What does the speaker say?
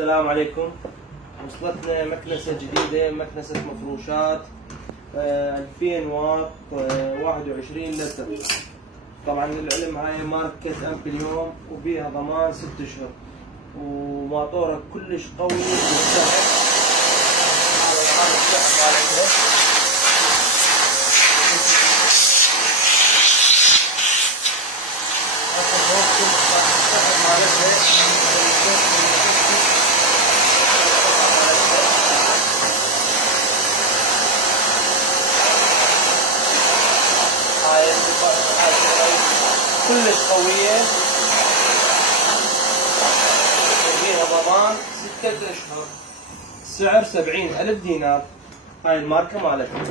السلام عليكم. وصلتنا مكنسة جديدة، مكنسة مفروشات 2000 واط 21 لتر. طبعا العلم هاي ماركة امبليون وبيها ضمان 6 اشهر، وماطورة كلش قوي بالسحب. هذا معانا السحب مالتها. كلش قوية وفيها ضمان 6 اشهر. سعر 70,000 دينار. هاي الماركة مالتها.